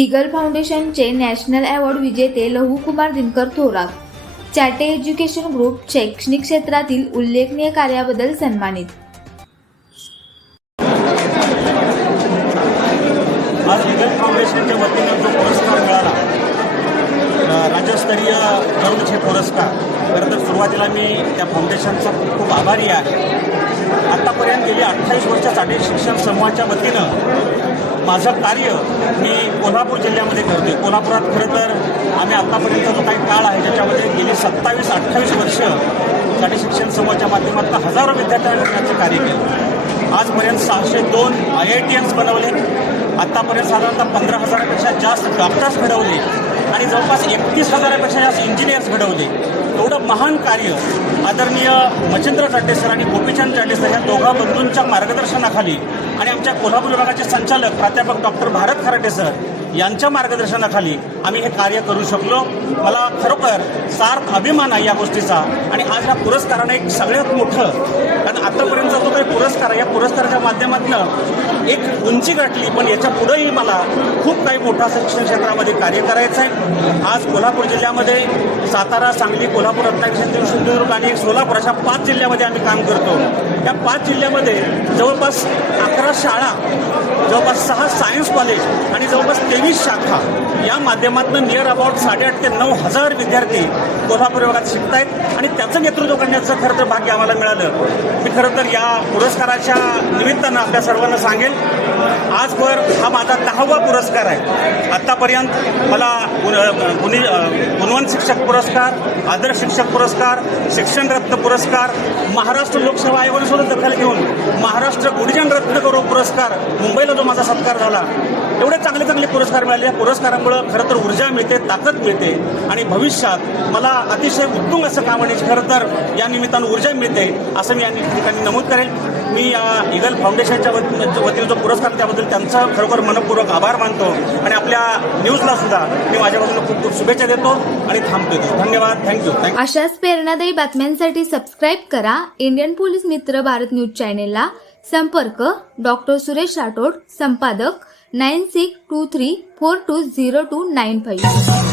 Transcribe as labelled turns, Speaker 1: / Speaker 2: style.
Speaker 1: Eagle फाउंडेशनचे national award विजेते Lahukumar Dinkar Thorat. Chate education group शैक्षणिक क्षेत्रातील उल्लेखनीय कार्याबद्दल सन्मानित.
Speaker 2: आज ईगल फाउंडेशनच्या वतीनं जो पुरस्कार मिळाला राज्यस्तरीय गरुडचे पुरस्कार खरं तर सुरुवातीला मी त्या फाउंडेशनचा खूप खूप आभारी आहे. आत्तापर्यंत गेली अठ्ठावीस वर्ष चाटे शिक्षण समूहाच्या वतीनं माझं कार्य मी कोल्हापूर जिल्ह्यामध्ये करते कोल्हापुरात खरं तर आम्ही आत्तापर्यंत जो काही काळ आहे ज्याच्यामध्ये गेली सत्तावीस अठ्ठावीस वर्षसाठी शिक्षण समूहाच्या माध्यमातून हजारो विद्यार्थ्यांना करण्याचं कार्य केलं. आजपर्यंत सहाशे दोन आय आय टी एम्स बनवले आत्तापर्यंत साधारणतः पंधरा हजारापेक्षा जास्त डॉक्टर्स घडवले. आणि जवळपास एकतीस हजारापेक्षा जास्त इंजिनियर्स घडवले. एवढं महान कार्य आदरणीय मच्छिंद्र चाटे सर आणि गोपीचंद चाटे सर दोघा बंधूंच्या मार्गदर्शनाखाली आणि आमच्या कोल्हापूर विभागाचे संचालक प्राध्यापक डॉक्टर भारत खराटे सर यांच्या मार्गदर्शनाखाली आम्ही हे कार्य करू शकलो. मला खरोखर सार्थ अभिमान आहे या गोष्टीचा. आणि आज ह्या पुरस्कारानं एक सगळ्यात मोठं कारण आतापर्यंत जो काही पुरस्कार आहे या पुरस्काराच्या माध्यमातून एक उंची गाठली पण याच्या पुढेही मला खूप काही मोठा शिक्षण क्षेत्रामध्ये कार्य करायचं आहे आज कोल्हापूर जिल्ह्यामध्ये सातारा सांगली कोल्हापूर रत्नागिरी सिंधुदुर्ग आणि सोलापूर अशा पाच जिल्ह्यामध्ये आम्ही काम करतो. या पाच जिल्ह्यामध्ये जवळपास अकरा शाळा जवळपास सहा सायन्स कॉलेज आणि जवळपास तेवीस शाखा या माध्यमातून नियर अबाउट साडेआठ ते नऊ हजार विद्यार्थी कोल्हापूर विभागात शिकत आहेत आणि त्याचं नेतृत्व करण्याचं खरं तर भाग्य आम्हाला मिळालं. मी खरं तर या पुरस्काराच्या निमित्तानं आपल्या सर्वांना सांगेल आजवर हा माझा दहावा पुरस्कार आहे. आत्तापर्यंत मला गुण- गुणी गुणवंत शिक्षक पुरस्कार आदर्श शिक्षक पुरस्कार शिक्षणरत्न पुरस्कार महाराष्ट्र लोकसेवा आयोगाने सुद्धा दखल घेऊन महाराष्ट्र गुरुजन रत्न गौरव पुरस्कार मुंबईला जो माझा सत्कार झाला एवढे चांगले चांगले पुरस्कार मिळाले. या पुरस्कारामुळं खरं तर ऊर्जा मिळते ताकद मिळते आणि भविष्यात मला अतिशय उत्तुंग असं काम आणि खरं तर या निमित्तानं ऊर्जा मिळते असं मी या ठिकाणी नमूद करेल मी या इगल फाउंडेशनच्या वत- वतीने जो पुरस्कार त्याबद्दल त्यांचा खरोखर मनपूर्वक आभार मानतो आणि आपल्या न्यूजला सुद्धा मी माझ्याबद्दल खूप खूप शुभेच्छा देतो आणि थांबतो धन्यवाद. थँक्यू
Speaker 1: अशाच प्रेरणादायी बातम्यांसाठी सबस्क्राईब करा. इंडियन पोलीस मित्र भारत न्यूज चॅनेलला संपर्क. डॉक्टर सुरेश राठोड संपादक nine six two three four two zero two nine five